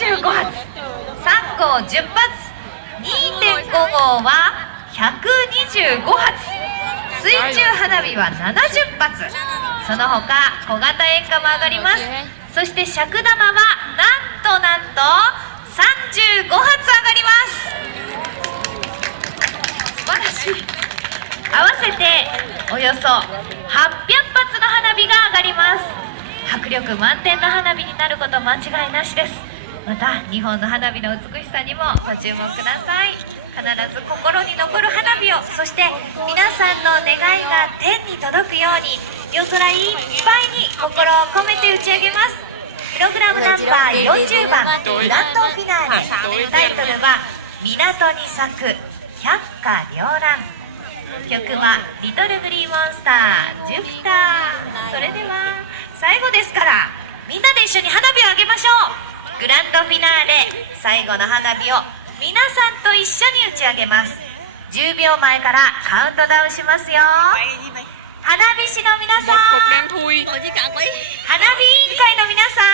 35発、3号10発、2.5号は125発、水中花火は70発、その他小型演歌も上がります。そして尺玉はなんと35発上がります。素晴らしい。合わせておよそ800発の花火が上がります。迫力満点の花火になること間違いなしです。また日本の花火の美しさにもご注目ください。必ず心に残る花火を、そして皆さんの願いが天に届くように夜空いっぱいに心を込めて打ち上げます。プログラムナンバー40番グランドフィナーレ、タイトルは港に咲く百花繚乱、曲はリトルグリーンモンスタージュピター。それでは最後ですから、みんなで一緒に花火をあげましょう。グランドフィナーレ最後の花火を皆さんと一緒に打ち上げます。10秒前からカウントダウンしますよ。花火師の皆さん、花火委員会の皆さん、